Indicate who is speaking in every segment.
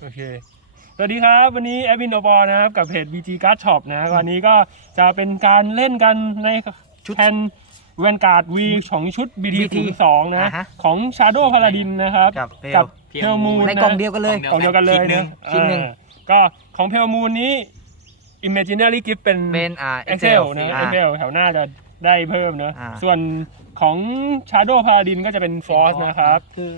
Speaker 1: โอเค สวัสดีครับ วันนี้แอดวินโอปอนะครับ กับเพจ BG Card Shop นะวันนี้ก็จะเป็นการเล่นกันในชุดแทนแวนการ์ดวีของชุด BT
Speaker 2: BT
Speaker 1: 02นะ
Speaker 2: อ่าฮะ
Speaker 1: ของ Shadow Paladin นะครับ
Speaker 2: กับเพล
Speaker 1: กับเพลมูน
Speaker 2: ในกล่องเดียวกันเลย
Speaker 1: กล่องเดียวกันเลย
Speaker 3: ชิ้นหนึ่
Speaker 1: นะ
Speaker 3: ง
Speaker 2: ชิ้นหนึ่ง
Speaker 1: เออก็ของเพลมูนนี้ Imaginary Gift เป็น
Speaker 2: เป็นอ่า
Speaker 1: Excel นะ
Speaker 2: อ่า
Speaker 1: Excel แถวหน้าจะได้เพิ่มเนอะ
Speaker 2: อ่า
Speaker 1: ส่วนของ Shadow Paladin ก็จะเป็น Force นะครับ
Speaker 2: คือ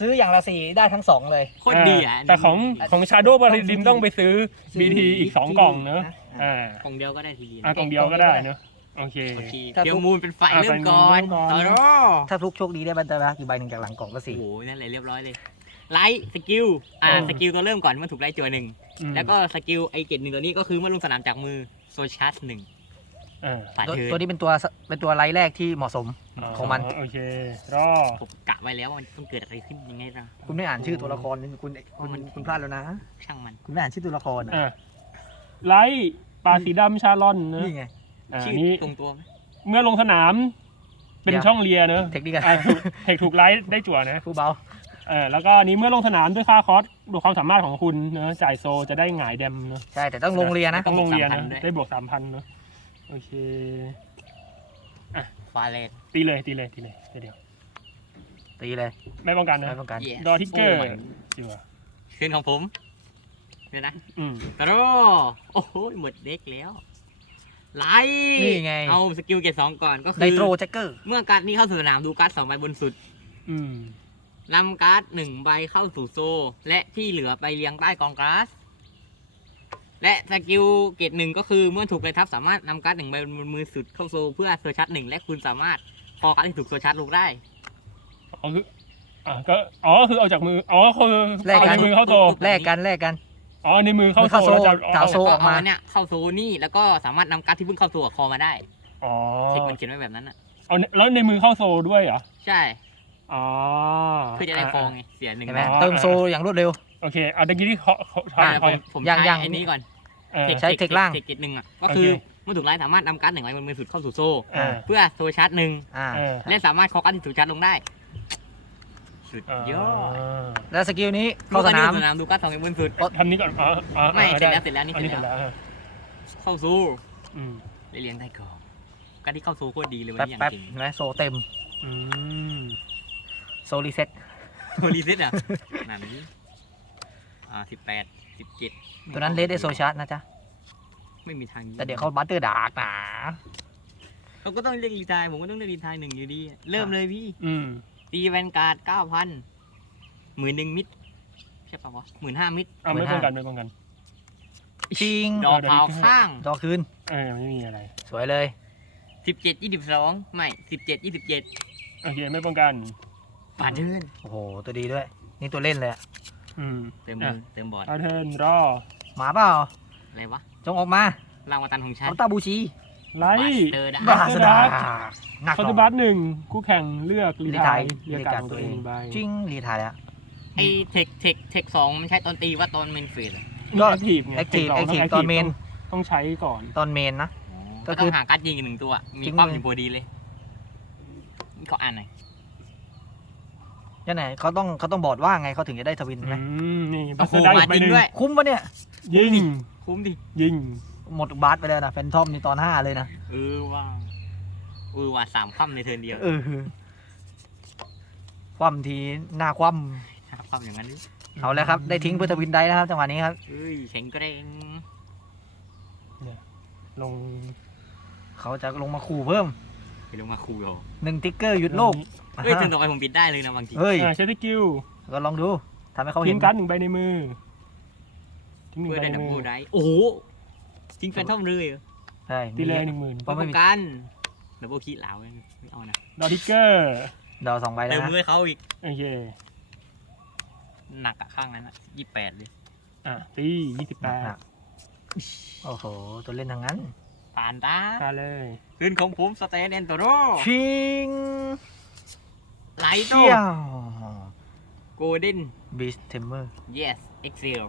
Speaker 2: ซื้ออย่างละสี่ได้ทั้งสองเลย
Speaker 3: โคตรดีอะ
Speaker 1: แต่ของของ Shadow
Speaker 2: ต้อง
Speaker 1: Paladin
Speaker 2: ซื้อ
Speaker 1: ต้องไปซื้อ
Speaker 2: ซื้อ
Speaker 1: BT อีก2
Speaker 2: BT
Speaker 1: กล่องเนอะ
Speaker 2: นะ
Speaker 1: อ่า
Speaker 3: กล่องเดียวก็ได้ทีเดียว
Speaker 1: อะกล่องเดียวก็ได้เนอะโอเค
Speaker 3: โอเค
Speaker 2: ถ้า
Speaker 3: เดี๋ยว
Speaker 2: ทุก
Speaker 3: มูลเป็นฝ่าย
Speaker 1: อะ
Speaker 3: เริ่มก่อน
Speaker 1: ฝ่ายมูลเริ่มก่อน
Speaker 3: ต่อรอ
Speaker 2: ถ้าฟลุกโชคดีได้บันเตอร์กี่ใบหนึ่งจากหลังกล่องก็
Speaker 3: โอ้
Speaker 2: สี่
Speaker 3: โหนั่นเลยเรียบร้อยเลย ไลท์สกิล อ่า
Speaker 1: อืม
Speaker 3: สกิลตัวเริ่มก่อนเมื่อถูกไลท์จัวหนึ่ง
Speaker 1: อืม
Speaker 3: แล้วก็สกิลไอเกตหนึ่งตัวนี้ก็คือเมื่อลงสนามจากมือโซชาร์จหนึ่ง
Speaker 1: อ่า
Speaker 3: ผ่าน
Speaker 2: ตัว
Speaker 3: เธอ
Speaker 2: ตัวนี้เป็นตัวเป็นตัวไลท์แรกที่เหมาะสม ของมัน
Speaker 1: โอเค รอ
Speaker 3: ผมกะไว้แล้วว่ามันต้องเกิดอะไรขึ้นยังไงล่ะ
Speaker 2: คุณไม่อ่านชื่อตัวละครนี่คุณคุณคุณพลาดแล้วนะ
Speaker 3: ช่างมัน
Speaker 2: คุณไม่อ่านชื่อตัวละครอะ
Speaker 1: อะไลท์ปลาสีดำชาลอนเนอะ
Speaker 2: นี่ไง
Speaker 1: อ่า
Speaker 3: ชื่อ
Speaker 1: นี้
Speaker 3: ตรงตัวไหม
Speaker 1: เมื่อลงสนาม เป็น
Speaker 2: เดี๋ยว
Speaker 1: ช่องเลียเนอะ
Speaker 2: เทคนิคกัน
Speaker 1: อ่าถูกเทคถูกไลท์ได้จั่วนะ
Speaker 2: ผู้เบา
Speaker 1: เออแล้วก็อันนี้เมื่อลงสนามด้วยค่าคอสดูความสามารถของคุณเนอะจ่ายโซจะได้หงายแดมเนอะ
Speaker 2: ใช่แต่ต้องลงเรียนนะ
Speaker 1: ต้องลงเรียนนะได้บวกสามพันเนอะ โอเค
Speaker 3: ฟาเลต
Speaker 1: ตีเลยตีเลยตีเลยเดี๋ยว
Speaker 2: ตีเลย
Speaker 1: ไม่ป้องกันนะ
Speaker 2: ไม่ป้องกัน
Speaker 3: เย่
Speaker 1: ดอทิกเกอร์
Speaker 3: โมัน
Speaker 1: จั่ว
Speaker 3: ขึ้นของผมเดี๋ยวนะ
Speaker 1: อืม
Speaker 3: ตโรโอ้โหหมดเด็กแล้วไลท์
Speaker 2: นี่ไง
Speaker 3: เอาสกิลเกตสองก่อนก็คื
Speaker 2: ไนโตรแจ็คเกอร์
Speaker 3: เมื่อการ์ดนี้เข้าสู่สนามดูการ์ดสองใบบนสุด
Speaker 1: อืม
Speaker 3: นำการ์ดหนึ่งใบเข้าสู่โซ และที่เหลือไปเรียงใต้กองการ์ด และสกิลเกตหนึ่งก็คือเมื่อถูกเลยทับสามารถนำการ์ดหนึ่งใบบนมือสุดเข้าโซเพื่อโซชาร์จหนึ่งและคุณสามารถพอการ์ดที่ถูกโซชาร์จลงได้
Speaker 1: อ๋อคืออ่าก็อ๋อคือเอาจากมืออ๋อคือ
Speaker 2: แลก
Speaker 1: เอา
Speaker 2: กั
Speaker 1: ใน
Speaker 2: น
Speaker 1: มือเข้าโต
Speaker 2: แลกกันแลกกัน
Speaker 1: อ๋อในมือเข้า
Speaker 2: มือเข้า
Speaker 1: โซ
Speaker 2: โซ่
Speaker 1: แล้วจะ
Speaker 2: จะเอาโซ่
Speaker 1: เอา
Speaker 2: ออกมา
Speaker 3: เเนี่ยเข้าโซนี่แล้วก็สามารถนำการ์ดที่เพิ่งเข้าโซกับคอมาได้
Speaker 1: อ๋อ
Speaker 3: เทคมันเขียนไว้แบบนั้นอะ
Speaker 1: เอาในแล้วในมือเข้าโซด้วยเหรอ
Speaker 3: ใช่
Speaker 1: อ๋อ
Speaker 3: เพื่อจะได้คอไงเสียหนึ่ง
Speaker 2: เห็นไหม
Speaker 1: อ๋อ
Speaker 2: เติมโซอย่างรวดเร็ว
Speaker 1: โอเคเอาตะกี้ที่เขาเขาเขา
Speaker 3: อ่า
Speaker 1: เขา
Speaker 3: ผมผม
Speaker 2: ยัง
Speaker 3: ใช้
Speaker 2: ยัง
Speaker 3: ไอ้นี้ก่อน
Speaker 1: เออ
Speaker 2: ใช้เทคล่าง
Speaker 3: เทคเกตหนึ่งอะก็
Speaker 1: โอเค
Speaker 3: คือเมื่อถูกไล่สามารถนำการ์ดหนึ่งใบบนมือสุดเข้าสู่โซ
Speaker 1: อ่า
Speaker 3: เพื่อโซชาร์จหนึ่ง
Speaker 2: อ่า
Speaker 1: เออ
Speaker 3: และสามารถคอการ์ดที่ถูกชาร์จลงได้สุดยอด
Speaker 2: แล้วสกิลนี้เข้าสนาม
Speaker 3: สนามดูการ์ดสองใบบนสุด
Speaker 1: ทำนี้ก่อนอ๋ออ๋อ
Speaker 3: ไม่
Speaker 1: อ๋อ
Speaker 3: เสร็จ
Speaker 1: ได้
Speaker 3: แล้วเสร็จแล้วนี่
Speaker 1: อัน
Speaker 3: เสร็
Speaker 1: นี้
Speaker 3: จ
Speaker 1: เสร็จ
Speaker 3: แล้ว
Speaker 1: แล้ว
Speaker 3: เข้าสู่
Speaker 1: อืม
Speaker 3: ได้เลี้ยงได้ก่อนการที่เข้าสู่โคตรดีเลยวัน
Speaker 2: แป๊บ
Speaker 3: นี้อย่าง
Speaker 2: แป๊บ
Speaker 3: จริง
Speaker 2: เห็นไหมโซเต็ม
Speaker 1: อืม
Speaker 2: โซรีเซ็ต
Speaker 3: โทรีเซ็ตอะหนานี้ อ่าสิบแปดสิบเจ็ด
Speaker 2: ตัวนั้นเลสได้โซชาร์จนะจ๊ะ
Speaker 3: ไม่มีทาง
Speaker 2: แต่เดี๋ยวเขาบัตเตอร์ดาร์กหนา
Speaker 3: เขาก็ต้องเรียกรีไทายผมก็ต้องเรียกรีไทายหนึ่งอยู่ดี เริ่มเลยพี่
Speaker 1: อืม
Speaker 3: ตีแวนการ์ดเก้าพันหมื่นหนึ่งมิดใช่ปะวะหมื่นห้ามิด
Speaker 1: เอาไม่ป้องกันไม่ป้องกัน
Speaker 2: ชิง
Speaker 3: ดอกเผาข้าง
Speaker 2: จอคืน
Speaker 1: เออไม่มีอะไร
Speaker 2: สวยเลย
Speaker 3: สิบเจ็ดยี่สิบสองไม่สิบเจ็ดยี่สิบเจ็ด
Speaker 1: โอเคไม่ป้องกัน
Speaker 3: ผ่านเทิร์น
Speaker 2: โอ้โห ตัวดีด้วย นี่ตัวเล่นเลย อะ
Speaker 1: อืม
Speaker 3: เติมมือเติมบอร์ด
Speaker 1: อาเทิร์นรอ
Speaker 2: หมาเปล่า
Speaker 3: อะไรวะ
Speaker 2: จงออกมา
Speaker 3: รางวัลตันของฉัน
Speaker 2: เอาตาบูชี
Speaker 1: ไล
Speaker 3: บัส
Speaker 1: ท์
Speaker 3: เตอร์ดา
Speaker 2: บาสดาหนัก
Speaker 1: คอ
Speaker 2: ห
Speaker 1: ร์
Speaker 2: ร
Speaker 1: ต
Speaker 2: อ
Speaker 1: บัสหนึ่งคู่แข่งเลือกรี
Speaker 2: รี
Speaker 1: ไท
Speaker 2: ไท
Speaker 1: ย
Speaker 2: ย
Speaker 1: เรียกการดของตัวเองใบ
Speaker 2: จริงรีไทายแล้ว
Speaker 3: ไอเทคเทคเทคสองมันใช้ตอนตีว่าตอนเมนเฟสอะ
Speaker 1: ก็แอคทีฟไง
Speaker 2: แอคทีฟ
Speaker 1: เท
Speaker 2: แอ
Speaker 1: ค
Speaker 2: ค
Speaker 1: ส
Speaker 2: ทีฟ
Speaker 1: ง
Speaker 2: ตอนเมน
Speaker 1: ต้องต้องใช้ก่อน
Speaker 2: ตอนเมนนะก็
Speaker 3: ก็
Speaker 2: คื
Speaker 3: ต้อ
Speaker 2: อ
Speaker 3: งหาการ์ดยิงอีกหนึ่งตัว มี
Speaker 2: จริง
Speaker 3: ความ
Speaker 2: เลย
Speaker 3: อยู่พอดีเลยนี่เขาอ่านหน่อย
Speaker 2: ยังไงเขาต้องเขาต้องบอร์ดว่าไงเขาถึงจะได้ทวิน
Speaker 1: อื
Speaker 2: ไหม
Speaker 1: มนี่บั
Speaker 3: โอ้
Speaker 1: ส
Speaker 3: โห
Speaker 1: เตอร์ได้
Speaker 3: มา
Speaker 1: ใบ
Speaker 3: จริ
Speaker 1: ห
Speaker 3: ง
Speaker 1: นึ่ง
Speaker 3: ด้วย
Speaker 2: คุ้มปะเนี่ย
Speaker 1: ยิง
Speaker 3: คุ้มดิ
Speaker 1: ยิง
Speaker 2: หมดบาสไปแล้วนะแฟนทอมนี่ตอนห้าเลยนะ
Speaker 3: เออว่าเออว่าสามคว่ำในเทิร์นเดียว
Speaker 2: เออคว่ำทีหน้าคว่
Speaker 3: ห้าคว่ำอย่างนั้นดิำ
Speaker 2: เอาแล้วครับ ได้ทิ้งเพื่อทวินได้นะครับจังหวะนี้ครับ
Speaker 3: เอ้ยแข็งแกร่ง
Speaker 1: ลง
Speaker 2: เขาจะลงมาขู่เพิ่ม
Speaker 3: ไปลงมาคูเรา
Speaker 2: หนึ่งติ๊กเกอร์หยุดโลก
Speaker 3: เฮ้ยเทิร์นต่อไปผมปิดได้เลยนะบางที
Speaker 2: เฮ้ย
Speaker 1: อ่าใช้สกิล
Speaker 2: ก็ลองดูทำให้เขา
Speaker 1: ทิ้
Speaker 2: เห็
Speaker 1: ง
Speaker 2: น
Speaker 1: การ์ดหนึ่งใบในมือทิ้งหนึ่ง
Speaker 3: เพื่อ
Speaker 1: ใบ
Speaker 3: ได้
Speaker 1: ใน
Speaker 3: ดับ
Speaker 1: มื
Speaker 3: เบิ
Speaker 1: อ
Speaker 3: ลได้โอ้โหจริงแฟนทอมเลยเหรอ
Speaker 2: ใช่
Speaker 1: ตีเลยหนึ่งหมื่น
Speaker 2: เพราะไม่
Speaker 3: ป้
Speaker 2: มี
Speaker 3: องกันดับเบิลคีเหลาไม่เอานะ
Speaker 1: ดอทิกเกอร์
Speaker 2: ดาวสองใบแล้
Speaker 3: เติ
Speaker 2: ว
Speaker 3: ม
Speaker 2: นะ
Speaker 3: มือให้เขาอีก
Speaker 1: โอเค
Speaker 3: หนักอะข้างนั้นอะยี่แปดเลย
Speaker 1: อะตียี่สิบแปด
Speaker 2: หนักโอ้โห ตัวเล่นทางนั้น
Speaker 3: ผ่านตา
Speaker 1: มาเลย
Speaker 3: คืนของผมสเตนเอนโตโร
Speaker 2: ชิง
Speaker 3: ไลโต
Speaker 2: เชี่ยว
Speaker 3: โกลเด้น
Speaker 2: บีสเทมเมอร์
Speaker 3: yes excel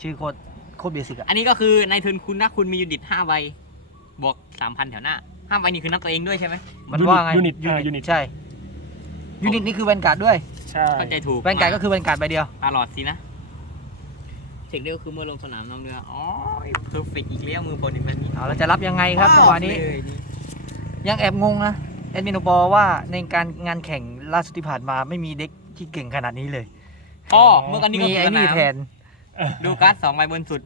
Speaker 2: ชื่อโคตรโคตรเบสิกอะ
Speaker 3: อันนี้ก็คือในทุนคุณนะคุณมียูนิตห้าใบบวกสามพันแถวหน้าห้าใบนี่คือนับตัวเองด้วยใช่ไหม
Speaker 2: มันว่าไง
Speaker 1: ยูนิตอ่ายูนิต
Speaker 2: ใช่ ยูนิตนี่คือแวนการ์ดด้วย
Speaker 1: ใช่
Speaker 3: เข้าใจถูก
Speaker 2: แวนการ์ดก็คือแวนการ์ดใบเดียว
Speaker 3: ตลอดสินะ เทคเดียวคือเมื่อลงสนามนำเรืออ๋อเพอร์เฟกอีกแล้วมือบอลอย่างนั้นนี่
Speaker 2: เอาแล้วจะรับยังไงครับจังหวะนี้
Speaker 3: เลยนี่
Speaker 2: ยังแอบงงนะแอดมินบอลว่าในการงานแข่งล่าสุดที่ผ่านมาไม่มีเด็กที่เก่งขนาดนี้เลย
Speaker 3: อ๋อเมื่อกันนี้ก็
Speaker 2: มี
Speaker 3: คือ
Speaker 2: ไอ้
Speaker 3: ส
Speaker 2: นี่
Speaker 3: นาม
Speaker 2: แทน
Speaker 3: ดูการ์ดสองใบบนสุด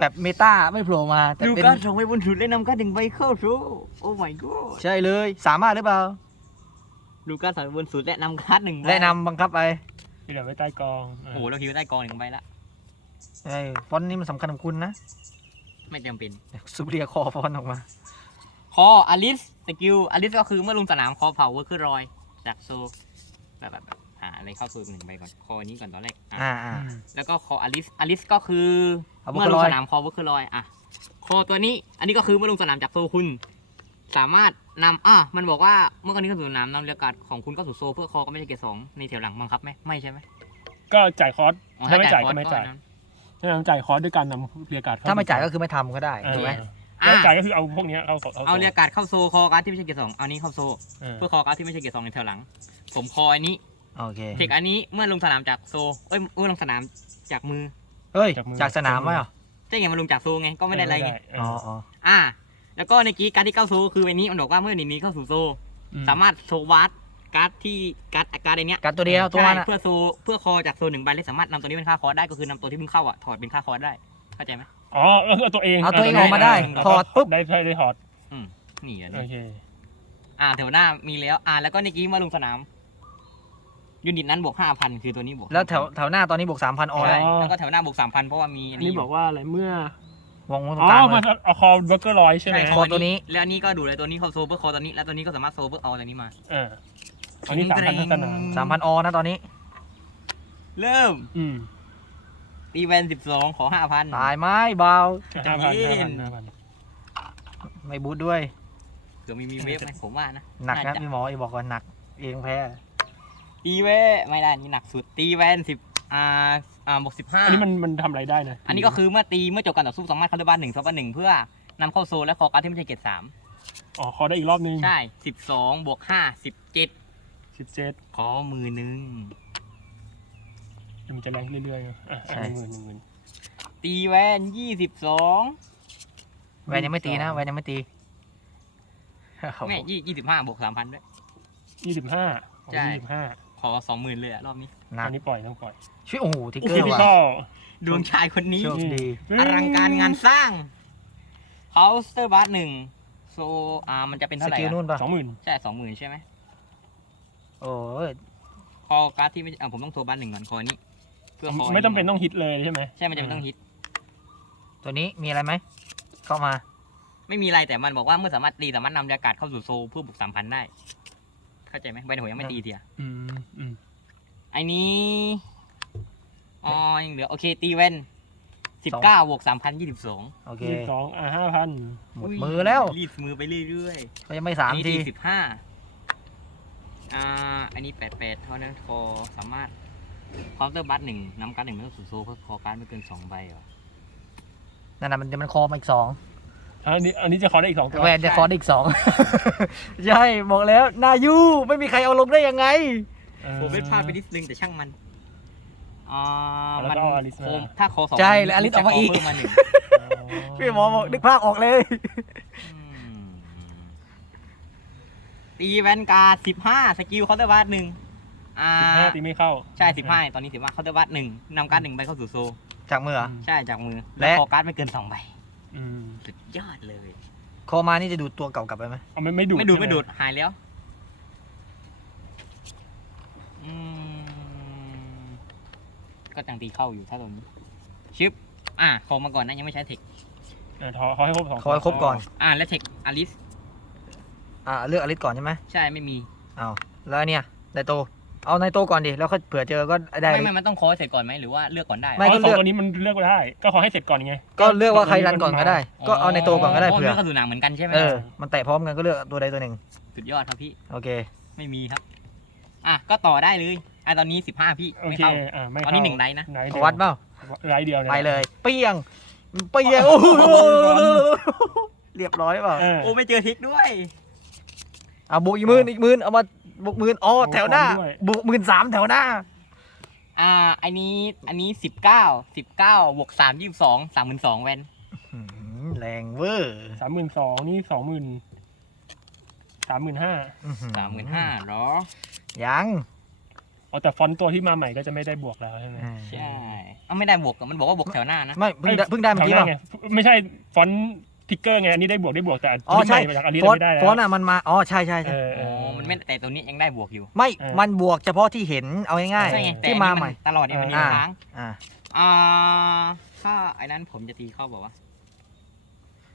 Speaker 2: แบบเมตาไม่โผล่มา แต่
Speaker 3: ดู
Speaker 2: เป็น
Speaker 3: การ์ดสองใบบนสุดและนำการ์ดหนึ่งใบเข้าสู่โอ้ my god
Speaker 2: ใช่เลย สามารถหรือเปล่า
Speaker 3: ดูการ์ดสองใบบนสุดและนำการ์ดหนึ่งใบ
Speaker 2: แนะนำบังคับไป
Speaker 1: ที่เหลือไว้ใต้กอง
Speaker 3: โอ้โหเราฮิวได้กองหนึ่งใบละ
Speaker 2: ไอ้ฟอนต์นี้มันสำคัญกับคุณนะ
Speaker 3: ไม่จำเป็น
Speaker 2: สุเรียคอฟอนต์ออกมา
Speaker 3: คออลิสสกิลอลิสก็คือเมื่อลงสนามคอเผาเวอร์คือรอยจากโซแบบแบบแบบอ่าอะไรเข้าโซหนึ่งใบก่อนคอนี้ก่อนตอนแรกอะ
Speaker 2: อ่าอ่า
Speaker 3: แล้วก็คออลิสอลิสก็คือ
Speaker 2: เอา
Speaker 3: เมื่อลง
Speaker 2: Vocaloid
Speaker 3: สนามคอเวอร์คือรอยอะคอตัวนี้ อันนี้ก็คือเมื่อลงสนามจากโซคุณ สามารถนำอะมันบอกว่าเมื่อกันนี้เข้าสู่สนามนำเรือกาดของคุณเข้าสู่โซเพื่อคอก็ไม่ใช่เกรดสองในแถวหลังบังคับไหมไม่ใช่ไหม
Speaker 1: ก็จ่ายคอร์ส
Speaker 3: อ๋อ
Speaker 1: ถ้าไม่จ่าย
Speaker 3: คอ
Speaker 1: ก็
Speaker 3: ร์ส
Speaker 1: ไม่จ่าย
Speaker 3: อันนั้ น
Speaker 1: ถ้าไม่จ่ายคอร์สด้วยการนำเรียกการดเข้
Speaker 2: ถ้าไม่จ่ายก็คือไม่ทำก็ได้
Speaker 1: เออ
Speaker 2: ถูกไหม
Speaker 1: ถ้าไม่จ่ายก็คือเอาพวกเนี้ยเอาสด
Speaker 3: เอาเรียกการดเข้าโซคอการ์ดที่ไม่ใช่เกรดสองเอานี้เข้าโซ
Speaker 1: เออ
Speaker 3: เพื่อคอการ์ดที่ไม่ใช่เกรดสองในแถวหลัง ผมคออันนี้
Speaker 2: โอเค
Speaker 3: เทคอันนี้เมื่อลงสนามจากโซ เอ้ยเมื่อลงสนามจากมือ
Speaker 2: เฮ้ยจากสนามไหมเหรอ
Speaker 3: ใช่ไงมันลงจากโซไงก็ไม่ได้อะไรไง
Speaker 1: เอ
Speaker 2: อ๋อ
Speaker 1: อ
Speaker 2: อ๋อ
Speaker 3: อ่า แล้วก็ในกี้การดที่เข้าโซคืออันนี้มันบอกว่าเมื่อหนีนี้เข้าสู่โซ
Speaker 1: อื
Speaker 3: สามารถโชว์วัด การ์ดที่การ์ดการ์ดในเนี้ย
Speaker 2: การตัวเดียวตัว
Speaker 3: ใช่
Speaker 2: นั้นอะ
Speaker 3: เพื่อโซเพื่อคอจากโซหนึ่งใบและสามารถนำตัวนี้เป็นค่าคอร์สได้ก็คือนำตัวที่เพิ่งเข้าอะถอดเป็นค่าคอร์สได้เข้าใจไหม
Speaker 1: อ๋อเออเอาตัวเอง
Speaker 2: เอาตัวเองออกมาได้
Speaker 3: เออ
Speaker 2: ถอดปุ๊บ
Speaker 1: ได้ได้ได้ถอด
Speaker 3: อืมนี่อัน
Speaker 1: โอ
Speaker 3: นี้
Speaker 1: เค
Speaker 3: อ่าแถวหน้ามีแล้วอ่าแล้วก็ในกี้เมื่อลงสนามยูนิตนั้นบวกห้าพันคือตัวนี้บวก
Speaker 2: แล้วแถวแถวหน้าตอนนี้บวกสามพันออ
Speaker 3: ใช่
Speaker 2: แล้ว
Speaker 3: แล้วก็แถวหน้าบวกสามพันเพราะว่ามี
Speaker 1: อันนี้บอกว่าอะไรเมื่อ
Speaker 2: วงวงตร
Speaker 1: อ๋
Speaker 2: ง
Speaker 1: อก
Speaker 2: ลางเล
Speaker 1: มายเอาคอเบอร์เกอร์ลอยใช่ไหม
Speaker 3: ใช่
Speaker 2: คอตัวนี้
Speaker 3: แล้วอันนี้ก็ดูเลยตัวนี้เขาโซเบอร์คอตัวนี้แล้วตัวนี้ก็สามารถโซเบอร์เอาตัวนี้มา
Speaker 1: เออ อันนี้สามพันทั้งสนาม
Speaker 2: สามพันออนะตอนนี้
Speaker 3: เริ่ม
Speaker 1: อืม
Speaker 3: ตีแวนสิบสองขอห้าพัน
Speaker 2: ตายไหม้เบา
Speaker 1: ห้าพัน
Speaker 3: เย็
Speaker 1: ห้าพัน
Speaker 3: น
Speaker 1: ห้าพัน
Speaker 2: ไม่บูทด้วย
Speaker 3: เผื่อมีมีเวฟไหมผมว่านะ
Speaker 2: หนักนะา
Speaker 3: จ
Speaker 2: พี่หมอไอ้บอกก่อนหนัก เองแพ้
Speaker 3: ตีแวไม่ได้นี่หนักสุดตีแวนสิบอ่าอ่าบวกสิบห้า
Speaker 1: อันนี้มันมันทำอะไรได้นะ
Speaker 3: อันนี้ก็คือเมื่อตีเมื่อจบการต่อสู้สามารถเข้าด้วยบ้านหนึ่งโซบ้านหนึ่งเพื่อนำเข้าโซลและคอการ์ดที่ไม่ใช่เกรดสาม
Speaker 1: อ๋อคอได้อีกรอบนึง
Speaker 3: ใช่สิบสองบวกห้าสิบเจ็ด
Speaker 1: สิบเจ็ด
Speaker 3: ขอมือหนึ่ง
Speaker 1: มันจะแรงขึ้นเรื่อยๆนะอะ
Speaker 2: ใช่
Speaker 1: อะหนึ่งหมื่นหนึ่งหมื่น
Speaker 3: ตีแวนยี่สิบสอง
Speaker 2: แวนยังไม่ตีนะแวนยังไม่ตี
Speaker 3: ไม่ยี่ยี่สิบห้าบวกสามพันด้วย
Speaker 1: ยี่สิบห้า
Speaker 3: ใช่
Speaker 1: ยี่สิบห้า
Speaker 3: ขอสองหมื่นเลยอะรอบนี้
Speaker 2: หนัก
Speaker 1: อันนี้ปล่อยต้องปล่อย
Speaker 2: ช่วยโอ้โหทิกเกอ
Speaker 1: ฟิ
Speaker 2: ร์
Speaker 1: สิ
Speaker 2: ว่ะ
Speaker 1: คอล
Speaker 3: ดวงชายคนนี้
Speaker 2: โชคดี
Speaker 3: อลังการงานสร้างเคาน์เตอร์บาร์หนึ่งโซอ่ามันจะเป็น
Speaker 2: ส
Speaker 3: เท่าไหร่
Speaker 2: กิล
Speaker 3: อะ
Speaker 2: นู่นปะ
Speaker 1: สองหมื่น
Speaker 3: ใช่สองหมื่นใช่ไหม
Speaker 2: โอ้ย
Speaker 3: คอการ์ดที่ไม่อ่าผมต้องโทรบ้านหนึ่งก่อนคอนี้เพื่อคอ
Speaker 1: ไม่ต้องเป็นต้องฮิตเลยใช่ไหม
Speaker 3: ใช่มันจะเป็นต้องฮิต
Speaker 2: ตัวนี้มีอะไรไหม เข้ามา
Speaker 3: ไม่มีอะไรแต่มันบอกว่าเมื่อสามารถตีสามารถนำอากาศเข้าสู่โซลเพื่อบวกสามพันได้ เข้าใจไหมใบหัวยังไม่ตีเทีย
Speaker 1: อืมอืม
Speaker 3: ไอ้นี้อ๋อยังเหลือโอเคตีเว้นสิบเก้าบวกสามพันยี่สิบสอง
Speaker 2: โอเค
Speaker 1: ยี่สิบสองอะห้าพัน
Speaker 2: หมดมือแล้ว
Speaker 3: รีดมือไปเรื่อยๆ
Speaker 2: ก็ยังไม่สาม
Speaker 3: อันนี้
Speaker 2: ที
Speaker 3: ตีสิบห้า อ่า อันนี้แปดแปดเท่านั้นคอสามารถคอมเตอร์บัตหนึ่งนำการดหนึ่งไม่ต้องสู่โซ่เพื่อคอการดไม่เกินสองใบเหรอ
Speaker 2: นั่นน่ะมันจะมันคอมาอีกสอง
Speaker 1: อันนี้อันนี้จะขอได้อีกสองตัว
Speaker 2: แวนจะคอได้อีกสอง ใช่บอกแล้วนายูไม่มีใครเอาลงได้ยังไง
Speaker 1: ออ
Speaker 3: ผมเป็นพลาดไปนิดนึงแต่ช่างมันอ่า
Speaker 1: แล้ว
Speaker 3: มัน
Speaker 1: ก็เอาอลิสมา
Speaker 3: โคมถ้าคอสอง
Speaker 2: ใช่แล้วอลิสออกมาอีก
Speaker 3: จะเพิ่มมาหนึ่ง
Speaker 2: พี่หมอบอกนึกภาพออกเลย
Speaker 3: อืม ตีแวนการ์ดสิบห้าสกิลเคาน์เตอร์บัตหนึ่งอ่า
Speaker 1: สิบห้าตีไม่เข้า
Speaker 3: ใช่สิบห้าตอนนี้สิบห้าเคาน์เตอร์บัตหนึ่งนำการ์ดหนึ่งใบเข้าสู่โซ
Speaker 2: จากมือเหรอ
Speaker 3: ใช่จากมือ
Speaker 2: และ
Speaker 3: และคอการ์ดไม่เกินสองใบ
Speaker 1: อืม
Speaker 3: สุดยอดเลย
Speaker 2: คอมานี่จะดูดตัวเก่ากลับไปไหม
Speaker 1: เอาไม่ไม่ดูด
Speaker 3: ไม่ดูด
Speaker 1: ใช่ห
Speaker 3: ไม่ดูดหายแล้วอืมก็จังตีเข้าอยู่ถ้าตรงนี้ชิป อะขอมาก่อนนะยังไม่ใช้เทค
Speaker 1: อะขอขอให้ครบสอง
Speaker 2: ขอให้ครบก่อน
Speaker 3: อะแล้วเทคอลิส
Speaker 2: อ่าเลือกอลิสก่อนใช่ไหม
Speaker 3: ใช่ไม่มี
Speaker 2: เอาแล้วเนี่ยไนโตเอาไนโตก่อนดิแล้วค่อยเผื่อเจอก็ได้
Speaker 3: ไม่ไม่มันต้องขอให้เสร็จก่อนไหมหรือว่าเลือกก่อนได้
Speaker 2: ไม่
Speaker 1: ไม่
Speaker 2: ก็
Speaker 1: ก็
Speaker 2: เลื
Speaker 1: เลื
Speaker 2: อ
Speaker 1: อกกตัวนี้มันเลือกไม่ได้ ก็ขอให้เสร็จก่อนไง
Speaker 2: ก็เลือกว่าใครรันก่อนก็ได้ ก็เอาไนโตก่อนก็ได้เผื่อ
Speaker 3: เลือกกระสุนหนังเหมือนกันใช่ไหม
Speaker 2: เออมันแตะพร้อมกันก็เลือกตัวใดตัวหนึ่ง
Speaker 3: สุดยอดครับพี่
Speaker 2: โอเค
Speaker 3: ไม่มีครับอะก็ต่อได้เลยอะตอนนี้สิบห้าพี่
Speaker 1: โอ
Speaker 3: ไม่
Speaker 1: เค
Speaker 3: เข้า
Speaker 1: อ่าไม่
Speaker 3: ต
Speaker 1: เข้า
Speaker 3: อนนี้หนึ่งไดนะ
Speaker 1: ไหน
Speaker 2: ขอวัดเปล่า
Speaker 1: ไรเดียวนี่
Speaker 2: ไปเลยเปี้ยงเปี้ยงโอ้โหเรียบร้อยเปล่า
Speaker 1: เออ
Speaker 3: โอ้ไม่เจอทิกด้วย
Speaker 2: เอาบุกอีกหมื่นอีกหมื่นเอามาบุกหมื่นอ๋อแถวหน้า
Speaker 1: ด้วย
Speaker 2: บุกหมื่นสามแถวหน้า
Speaker 3: อ่า อันนี้ อันนี้สิบเก้า สิบเก้าบวกสามยี่สิบสอง สามหมื่นสองแวน
Speaker 2: หืมแรงเวอร์
Speaker 1: สามหมื่นสองนี่สองหมื่นสามหมื่นห้า
Speaker 3: สามหมื่นห้าหรอ
Speaker 2: ยัง
Speaker 1: อ๋อแต่ฟอนต์ตัวที่มาใหม่ก็จะไม่ได้บวกแล้วใช่ไหม
Speaker 2: อ่า
Speaker 3: ใช่ เอาไม่ได้บวกอะมันบอกว่าบวกแถวหน้านะ
Speaker 2: ไม่เพิ่งได้เพิ่งได้เมื่อกี้
Speaker 1: แถวห
Speaker 2: ป่ะ
Speaker 1: น้าไงไม่ใช่ฟอนต์ ทิกเกอร์ไงอันนี้ได้บวกได้บวกแต่
Speaker 2: อ๋อใช่
Speaker 1: มาจากอันนี้
Speaker 2: ฟอน
Speaker 1: ไม่ได้แล้ว
Speaker 2: ฟอนต์อะมันมาอ๋อใช่ใช่
Speaker 1: เอ
Speaker 2: ใช่
Speaker 1: อเอ
Speaker 3: อ๋
Speaker 1: อ
Speaker 3: อ มันไม่แต่ตัวนี้ยังได้บวกอยู่
Speaker 2: ไม่
Speaker 1: เออ
Speaker 2: มันบวกเฉพาะที่เห็นเอาง่าย
Speaker 3: ใช่ไง
Speaker 2: ๆ
Speaker 3: แต่
Speaker 2: ที่
Speaker 3: อัน
Speaker 2: มา
Speaker 3: นี้
Speaker 2: ใหม่
Speaker 3: ตลอดเนี่ยมันมี
Speaker 2: อ่า
Speaker 3: ค้าง
Speaker 2: อ่า
Speaker 3: อ่าถ้าไอ้นั้นผมจะตีเข้าบอกว่า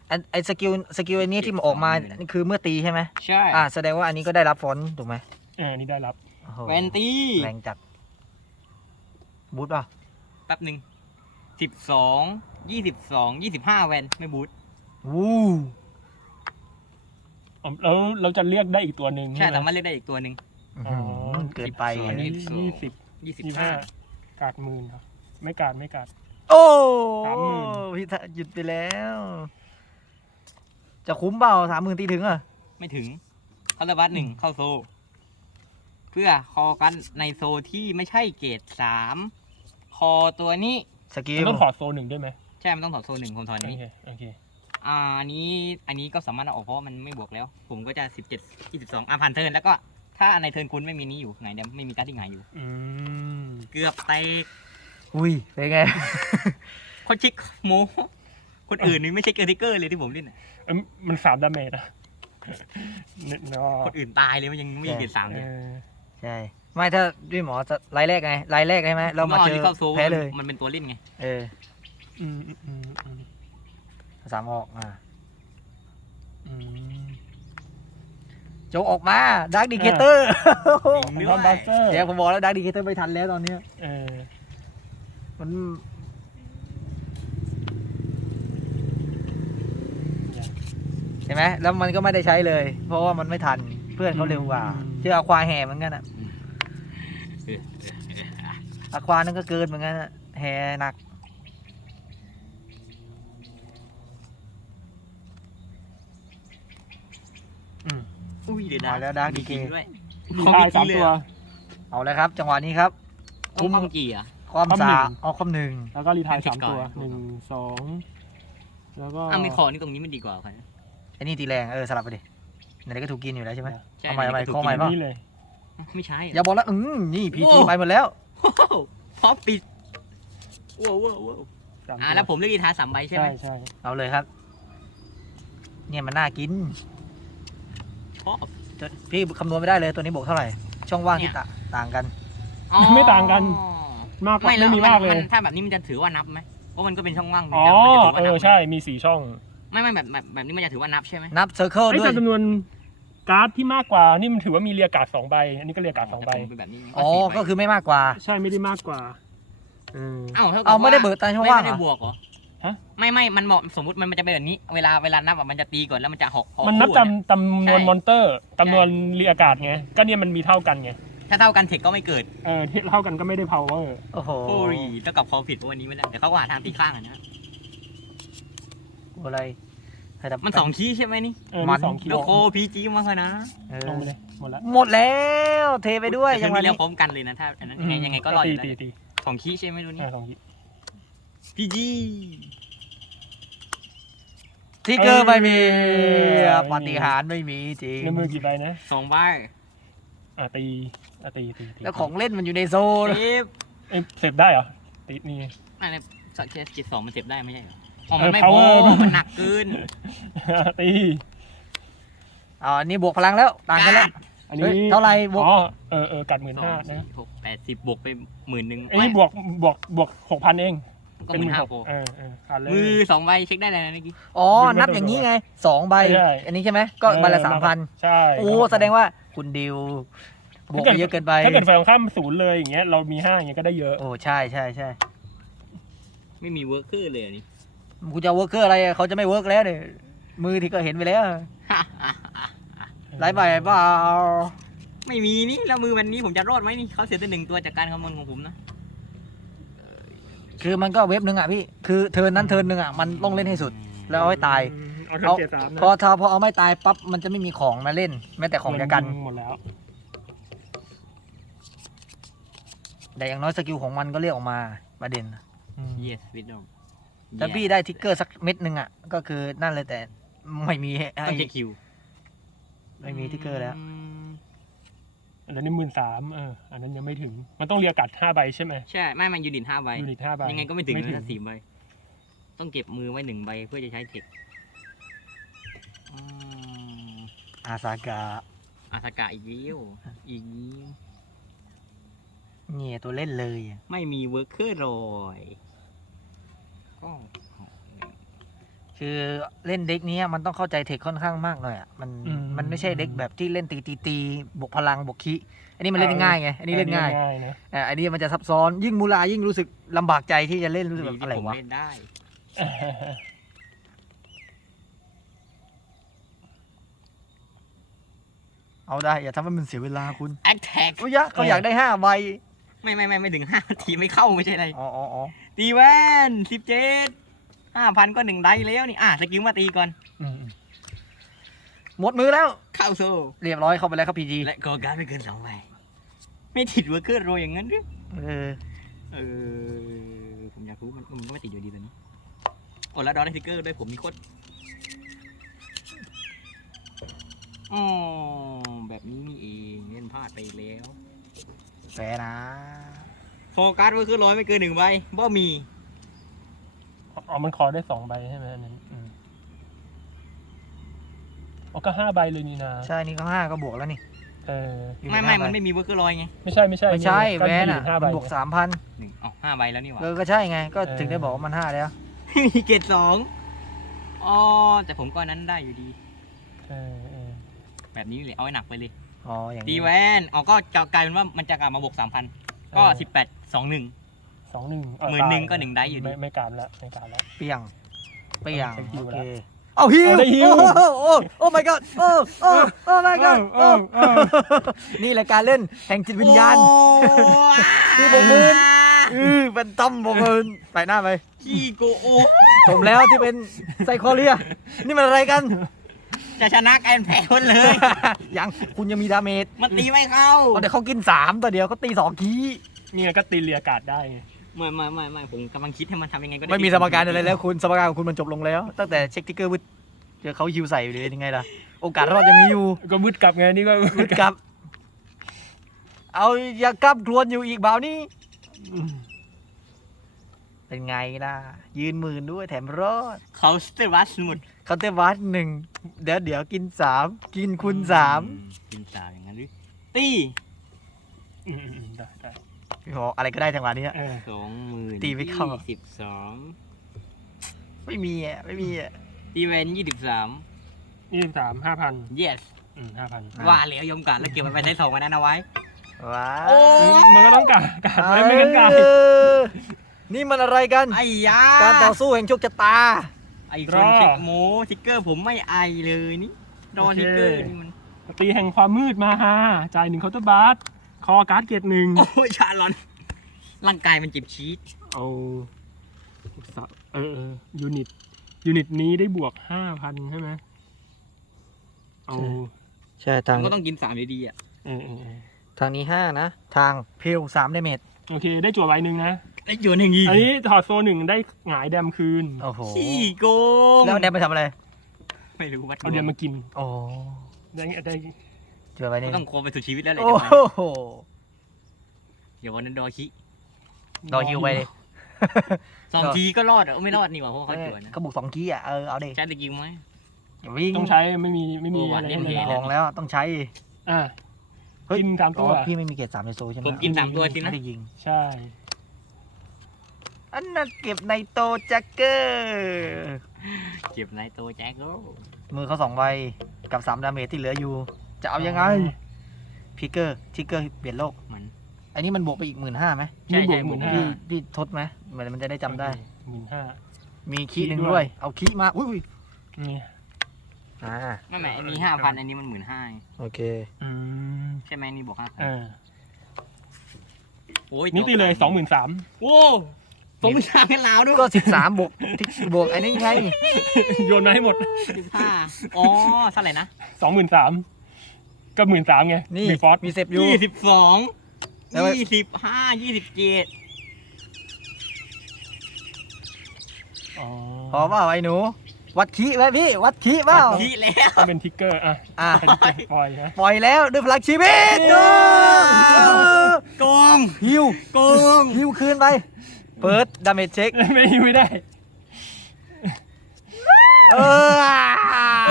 Speaker 2: อันไอสกิลสกิลอันนี้ที่มันออกมา
Speaker 3: สองหมื่น
Speaker 2: นี่คือเมื่อตีใช่ไหม
Speaker 3: ใช่
Speaker 2: อ่าแสดงว่าอันนี้ก็ได้รับฟอนต์ถูกไหม
Speaker 1: เอออันนี้ได้รับ
Speaker 2: โอ้โห
Speaker 3: แวนตี
Speaker 2: แรงจัดบูทป่ะ
Speaker 3: แป๊บหนึ่งสิบสองยี่สิบสองยี่สิบห้าแวนไม่บูท
Speaker 2: วู้
Speaker 1: อ๋อแล้วเราจะเรียกได้อีกตัวหนึ่ง
Speaker 3: ใช่
Speaker 1: ไห
Speaker 3: สามารถเลือกได้อีกตัวหนึ่ง
Speaker 1: อ๋อ
Speaker 2: เกินไป
Speaker 3: 12
Speaker 1: อันนี้
Speaker 3: ยี่
Speaker 1: ยี่
Speaker 3: สิ
Speaker 1: สิ
Speaker 3: บ
Speaker 1: บ
Speaker 3: ยี่สิบ
Speaker 1: ยี่
Speaker 3: ห้า
Speaker 1: ห้า กาดหมื่นครับ ไม่กาดไม่กาด
Speaker 2: โอ้
Speaker 1: สามหมื่น
Speaker 2: พี่ทะหยุดไปแล้ว จะคุ้มเปล่าสามหมื่นตีถึงเหรอะ
Speaker 3: ไม่ถึง เข้าตบัสหนึ่งเข้าโซ เพื่อคอกันในโซที่ไม่ใช่เกรดสามคอตัวนี้
Speaker 2: สกิ
Speaker 1: มัน
Speaker 2: ล
Speaker 1: ต้องถอดโซนหนึ่งด้วยไหม
Speaker 3: ใช่ มันต้องถอดโซหนึ่งผมถอด
Speaker 1: โอ
Speaker 3: นี้
Speaker 1: เคโอเค
Speaker 3: อ่าอันนี้อันนี้ก็สามารถเอาออกเพราะว่ามันไม่บวกแล้ว ผมก็จะสิบเจ็ดยี่สิบสองอะผ่านเทิร์นแล้วก็ถ้าในเทิร์นคุณไม่มีนี้อยู่ไหนเดี๋ยวไม่มีการดที่ไหนอยู่
Speaker 1: อืม
Speaker 3: เกือบแตก
Speaker 2: อุ้ยเป็นไง
Speaker 3: คนชิคโมคนอื่นนี่ไม่ใช่เกอร์ติเกอร์เลยที่ผมเล่นน่ะ
Speaker 1: เอ้ยมันสามดาเมจอะเนี่ยเนาะ
Speaker 3: คนอื่นตายเลยมันยังไม่มีเกรดสาม
Speaker 1: เอ
Speaker 3: เลย
Speaker 1: อ
Speaker 2: ใช่ ไม่ถ้าด้วยหมอจะรายแรกไงรายแรกใช่ไหมเรามาเจอ
Speaker 3: ที่เข้าโซ
Speaker 2: แพ้เลย
Speaker 3: มันเป็นตัวเล่นไง
Speaker 2: เออ
Speaker 1: อืมอืมอืมอืม
Speaker 2: สามออกอ่า
Speaker 1: อืม
Speaker 2: โจกออกมาดักดีเคเตอร์
Speaker 3: จริง
Speaker 1: ผม
Speaker 3: ด้วย
Speaker 1: ทำบัสเตอร์
Speaker 2: เดี๋ยวผมบอกแล้วดักดีเคเตอร์ไม่ทันแล้วตอนเนี้ย
Speaker 1: เออ
Speaker 2: มันเห็นไหมแล้วมันก็ไม่ได้ใช้เลย เพราะว่ามันไม่ทันเพื่อนเขาเร็วกว่าเชื่อควาแห่เหมือนกันอะ
Speaker 3: เออเออเอออะ
Speaker 2: อะควานั่นก็เกินเหมือนกันอะแห่หนัก
Speaker 1: อุ้
Speaker 3: ยเดี๋ยวนะ
Speaker 2: มาแล้ว Dark
Speaker 3: มี
Speaker 2: DK
Speaker 3: จริงด้วย
Speaker 1: มีทายสามตัว
Speaker 2: เอาเลยครับ จังหวะนี้ครับ
Speaker 3: คุ้มความกี่อะ
Speaker 2: ความ
Speaker 1: ความหนึ่
Speaker 2: สางเอาความหนึ่ง
Speaker 1: แล้วก็รีไทาย
Speaker 3: เป็น
Speaker 1: สามตัว
Speaker 3: ก่อน
Speaker 1: หนึ่งสองแล้วก็
Speaker 3: อ้าวมีคอนี่ตรงนี้มันดีกว่าครับ
Speaker 2: ไอ้นี่ตีแรงเออสลับไปดิไหนๆก็ถูกกินอยู่แล้วใช่ไหม
Speaker 3: ใช่
Speaker 2: เอาใหม่เอาใหม่
Speaker 3: นนี้ก็
Speaker 2: ข้อใหม่
Speaker 3: ถูก
Speaker 2: เปล่า
Speaker 1: นี่เลย
Speaker 3: กินไม่ใช่
Speaker 2: อย่าบอกแล้วอืมนี่พี
Speaker 3: โอ้
Speaker 2: จีไปหมดแล้ว
Speaker 3: โอ้โหพอปิดว้าวว้าวว้าว
Speaker 1: สาม
Speaker 3: อ่า
Speaker 1: ตัว
Speaker 3: แล้วผมเลือกกีทาสามใบใช่ไห
Speaker 1: ใช่
Speaker 3: ม
Speaker 1: ใช่
Speaker 2: เอาเลยครับ เนี่ยมันน่ากิน
Speaker 3: ชอบ
Speaker 2: ตัวพี่คำนวณไม่ได้เลยตัวนี้บวกเท่าไหร่ ช่องว่าง
Speaker 3: เนี่
Speaker 2: ที่
Speaker 3: ย
Speaker 2: ตะต่างกัน
Speaker 3: อ๋อ
Speaker 1: ไม่ต่างกัน มากกว่า
Speaker 3: ไม่แล้
Speaker 1: ไม่
Speaker 3: ว
Speaker 1: มี
Speaker 3: มัน
Speaker 1: มากเล
Speaker 3: มั
Speaker 1: ย
Speaker 3: นถ้าแบบนี้มันจะถือว่านับไหมเพราะมันก็เป็นช่องว่าง
Speaker 1: อ๋อ
Speaker 3: มันจะถือว่า
Speaker 1: เอ
Speaker 3: นั
Speaker 1: อบ
Speaker 3: ไหม
Speaker 1: ใช่ มีสี่ช่อง
Speaker 3: ไม่ไม่แบบแบบแบบนี้มันจะถือว่านับใช่ไหม
Speaker 2: นับเซอร์เคิล
Speaker 1: ไอ้
Speaker 2: ด้วย
Speaker 1: แต่จำนวนการ์ดที่มากกว่า นี่มันถือว่ามีเรียกการ์ดสองใบ อันนี้ก็เรียกการ์ดสองใบ
Speaker 3: แต่ผมเป็นแบบนี้
Speaker 2: อ๋อ
Speaker 3: สี่ใบ
Speaker 2: ก็คือไม่มากกว่า
Speaker 1: ใช่ ไม่ได้มากกว่า เออ
Speaker 3: เอ้าท่กับ
Speaker 2: เอาไม่ได้
Speaker 3: ว่
Speaker 2: เบิกตามช่อง
Speaker 3: ไม่
Speaker 2: ว่าง
Speaker 3: ไม่
Speaker 2: เหร
Speaker 3: ได้
Speaker 2: อบ
Speaker 3: วกเหรอ
Speaker 1: ฮะ
Speaker 3: ไม่ไม่มันเหมาะสมมติมันมันจะเป็นแบบนี้ เวลาเวลานับอะมันจะตีก่อนแล้วมันจะหอกหอก
Speaker 1: มันนับ
Speaker 3: คู่
Speaker 1: จำจำนวน
Speaker 3: ใช่
Speaker 1: มอนเตอร์จำนวนเรียกการ์ดไง ก็เนี่ยมันมีเท่ากันไง
Speaker 3: ถ้าเท่ากันเทคก็ไม่เกิด
Speaker 1: เออที่เท่ากันก็ไม่ได้ power
Speaker 2: โอ้โห
Speaker 3: โอ้ยเท่ากับพอผิดวันนี้ไม่ได้แต่เขาก็หาทางตีข้างอะนะ
Speaker 2: อะไรให้ดับ
Speaker 3: มันสองคีย์ใช่ไหมนี่
Speaker 1: เออ
Speaker 2: มั
Speaker 1: มี
Speaker 2: น
Speaker 1: สองคิ
Speaker 3: แล้ววโคพีจีมาเลยนะ
Speaker 2: เออ
Speaker 1: ลงไปเลยหมดแล้ว
Speaker 2: หมดแล้วเทไปด้วย
Speaker 3: แต่
Speaker 2: จังหวะ
Speaker 3: เทิร์นที่แล้
Speaker 2: นี้
Speaker 3: วพร้อมกันเลยนะถ้าอันนั้นยังไงยังไงก็รอดอ
Speaker 1: ตี
Speaker 3: ยู่แล้ว
Speaker 1: ตีตี
Speaker 3: สองคีย์ใช่ไหมดูนี่
Speaker 1: อ่าสองคิ
Speaker 3: พีจี
Speaker 2: ทิกเกอร์ไม่มี
Speaker 1: เออ
Speaker 2: ปาฏิหาริย์ไม่มีจริง
Speaker 1: ในมือกี่ใบนะ
Speaker 3: สองใบ
Speaker 1: อ่าตีอ่าตีตีตี
Speaker 2: แล้วของเล่นมันอยู่ในโซน
Speaker 3: เอฟ
Speaker 1: เอ้ยเสร็จได้เหรอตีนี่
Speaker 3: อันนี้สักเคสกิจสองมันเจ็บได้ไม่ใช่เหรออ๋อมันไม่
Speaker 1: เออ
Speaker 3: พอ
Speaker 1: power
Speaker 3: มันหนักเกิน
Speaker 1: ตี
Speaker 2: อ๋อนี่บวกพลังแล้วต่างกันแล้ว
Speaker 1: อัน
Speaker 2: เฮ้
Speaker 1: นี้
Speaker 2: ยเท่าไหร่บวก
Speaker 1: อ๋อเออเออกัดหมื่น
Speaker 3: สอ
Speaker 1: ห้าง
Speaker 3: สี่
Speaker 1: นะ
Speaker 3: หกแปดสิบบวกไปหมื่นหนึ่ง
Speaker 1: ไอ้นี่บวกบวกบวกหกพันเอง
Speaker 3: ก็หมื่นห้า
Speaker 1: หก
Speaker 3: โปร
Speaker 1: เออเออขาดเลย
Speaker 3: มือสองใบเช็คได้เลยนะเมื่อกี้
Speaker 2: อ๋อ
Speaker 1: ไม่
Speaker 2: นับ
Speaker 1: ต้อง
Speaker 2: อย่างนี้ไงสองใบ
Speaker 1: ใช่
Speaker 2: อันนี้ใช่ไหมก็ใบละ
Speaker 1: เออ
Speaker 2: สามพัน
Speaker 1: ใช่
Speaker 2: โอ้แสดงว่าคุณดิวบวกไปเยอะเกินไป
Speaker 1: ถ้าเกิดแฟนของข้ามศูนย์เลยอย่างเงี้ยเรามีห้าอย่างเงี้ยก็ได้เยอะ
Speaker 2: โอ้ใช่ใช่ใช่
Speaker 3: ไม่มีเวิร์คเกอร์เลยอันนี้
Speaker 2: กูจะเวิร์กเกอร์อะไรอะเขาจะไม่เวิร์กแล้วเนี่ยมือที่ก็เห็นไปแล้วไล่ใบเปล่า
Speaker 3: ไม่มีนี่แล้วมือวันนี้ผมจะรอดไหมนี่เขาเสียตัวหนึ่งตัวจากการคำนวณของผมนะ
Speaker 2: คือมันก็เว็บหนึ่งอะพี่ คือเทิร์นนั้นเทิร์นหนึ่งอะมันต้องเล่นให้สุด แล้วเอาให้ตาย
Speaker 1: เอา
Speaker 2: เอา
Speaker 1: ทำเกียร์สามนะ
Speaker 2: พอถ้าพอเอาไม่ตายปั๊บมันจะไม่มีของมาเล่น แม้แต่ของจะกัน
Speaker 1: หมดแล้ว
Speaker 2: แต่อย่างน้อยสกิลของมันก็เรียกออกมาประเด็น
Speaker 1: อืม
Speaker 3: yes wisdom
Speaker 2: ถ้าพี่ได้ทิกเกอร์สักเม็ดหนึ่งอะ ก็คือนั่นเลยแต่ไม่มีให้
Speaker 3: ต้องเช็คคิว
Speaker 2: ไม่มีทิกเกอร์แล้ว
Speaker 3: ม
Speaker 1: อันนั้นนี่หมื่นสามเอออันนั้นยังไม่ถึง มันต้องเรียกกัดห้าใบใช่ไหม
Speaker 3: ใช่ ไม่ มันยูนิตห้าใบ
Speaker 1: ยูนิตห้าใบ
Speaker 3: ยังไงก็ไม่ถึง
Speaker 1: ไม่
Speaker 3: นะ
Speaker 1: ถึง
Speaker 3: ถ้าสี่ใบ ต้องเก็บมือไว้หนึ่งใบเพื่อจะใช้เทคอืม
Speaker 2: อาซากะ
Speaker 3: อาสกาอีกแล้วอีกแล้ว
Speaker 2: เนี่ยตัวเล่นเลยอะ
Speaker 3: ไม่มีเวิร์คเกอร์รอยก็
Speaker 2: คือเล่นเด็กเนี้ยมันต้องเข้าใจเทคค่อนข้างมากหน่อยอะมันมันไม่ใช่เด็กแบบที่เล่นตีตีตีบวกพลังบวกคิอันนี้มันเล่นง่ายไงอันนี้เล่นง่าย
Speaker 1: ง่ายนะ
Speaker 2: อะอันนี้มันจะซับซ้อนยิ่งมูลายิ่งรู้สึกลำบากใจที่จะเล่นรู้สึก
Speaker 3: ดี
Speaker 2: แบบ
Speaker 3: ที่
Speaker 2: อะไร
Speaker 3: ผม
Speaker 2: วะ
Speaker 3: เล่นได้
Speaker 2: เอาได้ อย่าทำให้มันเสียเวลาคุณ
Speaker 3: แอคแท็ก
Speaker 2: โอ้ยะเขาอยากได้ห้าใบ
Speaker 3: ไม่ไม่ไม่ไม่ถึงห้าทีไม่เข้าไม่ใช่อะไร
Speaker 2: อ๋ออ๋ออ๋อ
Speaker 3: ตีแว่นสิบเจ็ด ห้าพันก็หนึ่งได้แล้วนี่อะสกิลมาตีก่อน
Speaker 1: อืม
Speaker 2: หมดมือแล้ว
Speaker 3: เข้าโซ่
Speaker 2: เรียบร้อยเข้าไปแล้วครับพีจี
Speaker 3: และกอการดไม่เกินสองใบไม่ติดเวอร์เกอร์โรยอย่างนั้นหรือ
Speaker 2: เออ
Speaker 3: เออผมอยากรู้มันมันก็ไม่ติดอยู่ดีตอนนี้โอ้แล้วดอทสติกเกอร์ด้วยผมมีโคตรอ๋อแบบนี้นี่เองเล่นพลาดไปแล้ว
Speaker 2: แฟนะ
Speaker 3: โฟกัสเวอร์เกอร์โรยไม่เกินหนึ่งใบบ่มี
Speaker 1: อ๋อมันคอได้สองใบใช่ไหมอันนั้นอืมอ๋อก็ห้าใบเลยนี่นะ
Speaker 2: ใช่นี่ก็ห้าก็บวกแล้วนี่
Speaker 1: เออ
Speaker 2: อยู่
Speaker 3: ไม่
Speaker 2: ใน
Speaker 3: ไม่
Speaker 2: ห้าใบ
Speaker 3: มันไม่มีเวอร์เกอร์โรยไง
Speaker 1: ไม่ใช่ไม่ใช่
Speaker 2: ไม่ใช่
Speaker 1: ก็
Speaker 2: แวนอะ
Speaker 1: ห้าใบ
Speaker 2: มันบวกสามพัน
Speaker 3: หนึ่งอ๋อห้าใบแล้วนี่หว่า
Speaker 2: เออก็ใช่ไงก็ถึงได้บอกว่ามันห้าแล้ว
Speaker 3: ไม่มีเกรดสองอ๋อแต่ผมก็อันนั้นได้อยู่ดี
Speaker 1: เออเออ
Speaker 3: แบบนี้เลยเอาให้หนักไปเลย
Speaker 2: อ๋ออย่าง
Speaker 3: ดี
Speaker 2: นี้
Speaker 3: แวนอ๋อก็จะกลายเป็นว่ามันจะกลับมาบวกสามพันก็สิบแปดสองหนึ่ง
Speaker 1: สองหนึ่ง
Speaker 3: หมื่นหนึ่งก็หนึ่งได้อยู่ดี
Speaker 1: ไม่ไม่การละไม่การละ
Speaker 2: เปียง เปียง
Speaker 1: เออ
Speaker 2: โอ
Speaker 1: เช็คฮิว
Speaker 2: เค
Speaker 1: แล้ว
Speaker 2: เอาฮิว
Speaker 1: เอาได้ฮิว
Speaker 2: โอ้โหโอ้โอ้ my god โอ้โอ้โอ้ my god
Speaker 1: เอ
Speaker 2: โอ้
Speaker 1: อเออ
Speaker 2: นี่แหละการเล่นแห่งจิตวิญญาณ
Speaker 3: โอ้
Speaker 2: นี่ผมมืน อือเป็นต้อมบอกเงินไปหน้าไป
Speaker 3: ขี้โกโอ
Speaker 2: ผมแล้วที่เป็นไซโคเลีย นี่มันอะไรกัน
Speaker 3: จะชนะกันแพ้คนเลย
Speaker 2: ยังคุณยังมีดาเมจ
Speaker 3: มันตีไม่เข้า
Speaker 2: เอาเดี๋ยวเขากินสามตัวเดียวเขาตีสองคี
Speaker 1: นี่ไงก็ตีเรียกาดได้ไง
Speaker 3: ไม่ไม่ไม่ไม่ผมกำลังคิดให้มันทำยังไงก็ได้
Speaker 2: ไม่มีสมการอะไรแล้วคุณสมการของคุณมันจบลงแล้ว ตั้งแต่เช็คทิกเกอร์วึดเจอเขาฮิวใส่อยู่เลยยังไงล่ะ โอกาสรอดยังมีอยู่
Speaker 1: ก็มืดกลับไงนี่ก็
Speaker 2: วึดกลับ เอาอย่ากลับกรวนอยู่อีกเบานี่
Speaker 1: อืม
Speaker 2: เป็นไงล่ะ ยืนหมื่นด้วยแถมรอด
Speaker 3: เขาสเตวัสหมด
Speaker 2: เคาน์เตอร์วัดหนึ่งเดี๋ยวเดี๋ยวกินสามกินคุณสาม
Speaker 3: อืกินสามอย่างนั้นหรือตี
Speaker 1: อืมอืมอืมได้ได้
Speaker 2: พี่หออะไรก็ได้จังหวะนี้
Speaker 1: เออ
Speaker 3: สองหมื่น
Speaker 2: ตีไม่เข้า
Speaker 3: สิบสอง
Speaker 2: ไม่มีอะไม่มีอะ
Speaker 3: ตีแวนยี่สิบสาม
Speaker 1: ยี่สิบสามห้าพัน
Speaker 3: yes
Speaker 1: อืมห้าพัน
Speaker 3: ว่าแล้วยมกันแล้วเก็บมันไปใช้สองวันนั้นเอาไว้
Speaker 2: ว้า
Speaker 3: โอ้
Speaker 1: มันก็ต้องกาดกาดไว้ไม่งั้นกาด
Speaker 2: เออนี่มันอะไรกัน
Speaker 3: ไอ้ยา
Speaker 2: การต่อสู้แห่งโชคชะตา
Speaker 3: ไอ้คนเช็คโมทิกเกอร์ผมไม่ไอเลยนี่รอทิกเกอร์นี่มัน
Speaker 1: ตีแห่งความมืดมาฮาจ่ายหนึ่งเคาน์เตอร์บาร์ คอการ์ดเกตหนึ่ง
Speaker 3: โอ้ยชาลอน ร่างกายมันเจ็บชีส
Speaker 1: เอาสะเออเออยูนิตยูนิตนี้ได้บวกห้าพันใช่ไหมเอา
Speaker 2: ใช่ทาง
Speaker 3: ก็ต้องกินสามอยู่ดีอะ
Speaker 1: เออเออเออ
Speaker 2: ทางนี้ห้านะ ทางเพลสามเดเมจ
Speaker 1: โอเค ได้จั่วใบหนึ่งนะ
Speaker 3: ไอ้โยนอย่างงี้
Speaker 1: อันนี้ถอดโซหนึ่งได้หงายแดมคืน
Speaker 2: โอ้โห
Speaker 3: ขี้โกง
Speaker 2: แล้วแดมไปทำอะไร
Speaker 3: ไม่รู้วัด
Speaker 1: เอาเดมมากิน
Speaker 2: โอ้
Speaker 1: ได้ได้
Speaker 2: เจอไปนี่
Speaker 3: ก็ต้องโคไปสุดชีวิตแล้วแหละ
Speaker 2: โอ้
Speaker 3: เดี๋ยวมัน
Speaker 2: โห
Speaker 3: เดี๋ยววันนั้นดอชิ
Speaker 2: รอฮิวไปเลย
Speaker 3: สองทีก็รอดอะไม่รอดนี่หว่าเพราะเขาจวนนะ
Speaker 2: ก็บุกสองกี้อะเออเอาดิ
Speaker 3: ใช้ตะกิ้วไหม
Speaker 2: วิ่ง
Speaker 1: ต้องใช้ไม่มีไม่มี
Speaker 3: โอ้หวาน
Speaker 1: อะไร
Speaker 3: เล่น
Speaker 1: เลย
Speaker 3: เท
Speaker 2: ของแล้วต้องใช้
Speaker 1: อะ
Speaker 2: เฮ้ย
Speaker 1: กินตาม
Speaker 2: อ๋
Speaker 1: ตั
Speaker 2: อ
Speaker 1: ว
Speaker 2: พี่ไม่มีเกรดสามในโซใช่ไหม
Speaker 3: ผมกินสามตัวที
Speaker 2: ไม่
Speaker 3: นะ
Speaker 2: ได้ยิง
Speaker 1: ใช่
Speaker 2: อันนั้นเก็บในโตแจ็คเกอร์
Speaker 3: เจ็บในตัวแจ็คโก้
Speaker 2: มือเขาสองใบกับสามดาเมจที่เหลืออยู่ จะเอายังไงพิกเกอร์ทิกเกอร์เปลี่ยนโลก
Speaker 3: มัน
Speaker 2: อันนี้มันบวกไปอีกหมื่นห้าไหม
Speaker 3: ใช่
Speaker 1: นี่บว
Speaker 3: ใช่
Speaker 1: กหมื่น
Speaker 3: บวก
Speaker 1: ห้า
Speaker 2: พี่พี่ทดไหมเหมือนมันจะได้จำได้
Speaker 1: หมื่นห้า
Speaker 2: มีคีย์หนึ่ง
Speaker 1: คีย์ด้
Speaker 2: ด้ว
Speaker 1: วยย
Speaker 2: เอาคีย์มาอุ้ย
Speaker 1: นี่
Speaker 2: อ่า
Speaker 3: ไม่ไม่อันนี้ห้าพันอันนี้มันหมื่นห้า
Speaker 2: โอเค
Speaker 1: อืม
Speaker 3: ใช่ไหมนี่บอกห้าพัน
Speaker 1: อ่า
Speaker 3: โอ้ย
Speaker 1: นี่ตีเลยสองหมื่นสาม
Speaker 3: โอ้ผมไม่ทราบให้ลาวด้วย
Speaker 2: ก็สิบสามบวกที่บวกไอ้นี่ไง
Speaker 1: โยนมาให้หมด
Speaker 3: สิบห้าอ๋อเท่าไหร่นะ
Speaker 1: สองหมื่นสาม ก็หมื่นสามไง
Speaker 2: นี่
Speaker 1: มีฟอส
Speaker 2: มีเซฟอยู่
Speaker 3: ยี่สิบสอง
Speaker 2: แล้วไว้
Speaker 3: ยี่สิบห้ายี่สิบเจ็ด
Speaker 1: อ๋อ
Speaker 2: พอเปล่าไอ้หนู วัดขี้ไว้พี่ วัดขี้เปล่า
Speaker 3: ที่แล้ว
Speaker 1: ก็เป็นทิกเกอร์อะ
Speaker 2: อะ
Speaker 1: เป็นทิกเกอร์ปล่อยนะ
Speaker 2: ปล่อยแล้วด้วยพลังชีวิตดู
Speaker 3: โกง
Speaker 2: ฮิว
Speaker 3: โกง
Speaker 2: ฮิวคืนไปเปิดดาเมจเช็ค
Speaker 1: ไม่ไม่ได้
Speaker 2: เออเ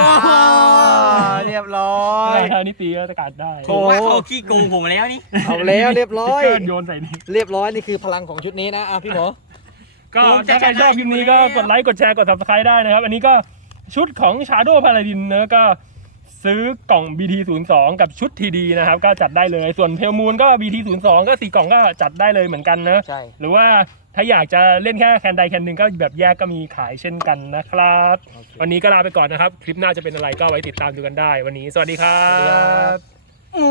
Speaker 2: รียบร้อย
Speaker 1: คราวนี้ตีก็จะกัดได้
Speaker 2: โอ้
Speaker 3: ผมว่าเขาขี้โกงผมแล้วนี่
Speaker 2: เอาแล้วเรียบร้
Speaker 1: ทิ
Speaker 2: อกย
Speaker 1: เกอร์โยนใส่นี่
Speaker 2: เรียบร้อยนี่คือพลังของชุดนี้นะอะพี่หมอ
Speaker 1: ก็ถ้าใครชอบคลิปนี้ก็กดไลค์กดแชร์กด subscribe ได้นะครับ อันนี้ก็ชุดของ Shadow Paladin เนอะก็ซื้อกล่อง BT02 กับชุด TD นะครับ ก็จัดได้เลยส่วนเพลมูนก็ BT02 ก็สี่กล่องก็จัดได้เลยเหมือนกันเนอะ
Speaker 2: ใช่
Speaker 1: หรือว่า ถ้าอยากจะเล่นแค่แคนใดแคนหนึ่งก็แบบแยกก็มีขายเช่นกันนะครับ วันนี้ก็ลาไปก่อนนะครับ คลิปหน้าจะเป็นอะไรก็ไว้ติดตามดูกันได้ วันนี้สวัสดีครั
Speaker 2: สวัสดีครับบ
Speaker 3: โอ้